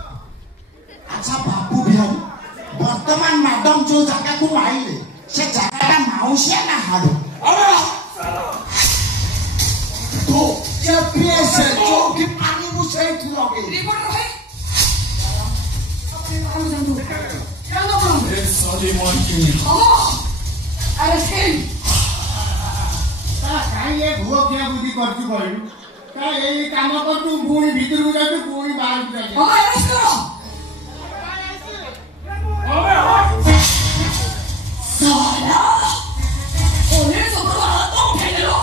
अच्छा बाबू बिहारी वर्तमान मैडम जो जगह को आइले से जगह माउसिया ना हाडो तो GPS जो कि पानी को सेट लगे रिपोर्टर भाई अपने बारे में जानते हो क्या ना बोलो एक साली मार्किंग अरेस्ट हिम काई ये भुआ क्या बुद्धि करती कहलु का ये काम करतु पुणी भीतर को जातु पुणी बाहर को जातु अरेस्ट करो साला ओने तो बड़ा तो खेल लो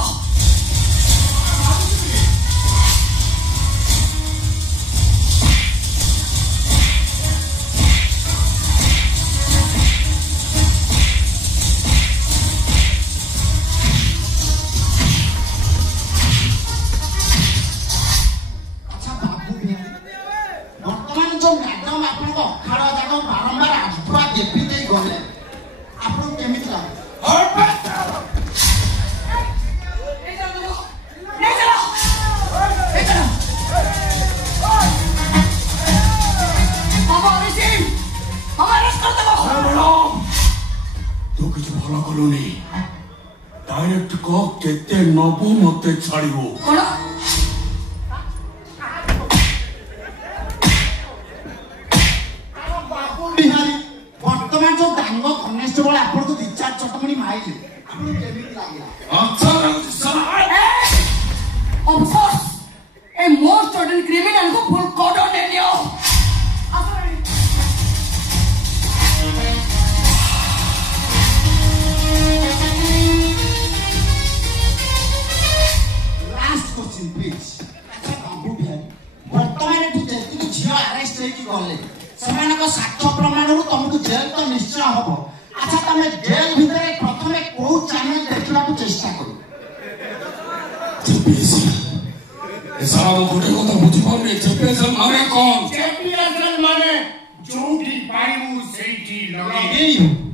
अच्छा बाबू बिहारी वर्तमान जो मैडम आपन को अखाड़ा जागो बारंबार आठुआ देबी दे गले आपन केमित लागे तू किसी भला कलुनी डायरेक्ट को केते नबु मते छाड़िबो बाबू बिहारी वर्तमान जो डांगो कनेस्टेबल आपन को डिस्चार्ज चटमणी माइले आपन केमित लागे अच्छा Of course, a most certain criminal को full cordon दे दियो लास्ट क्वेश्चन प्लीज अच्छा बाबू बिहारी वर्तमान एठू जेतिक झियो अरेस्ट हेकी गले सेमानक साक्ष्य प्रमाणरू तुमको जेल तो निश्चय हबो अच्छा तमे जेल भितरे प्रथमे को चैनल देखला को चेष्टा करो GPS ए सारा गोटे को तो बुझी पाउने GPS माने कौन GPS माने जोठी पाइबु सेठी लगे एई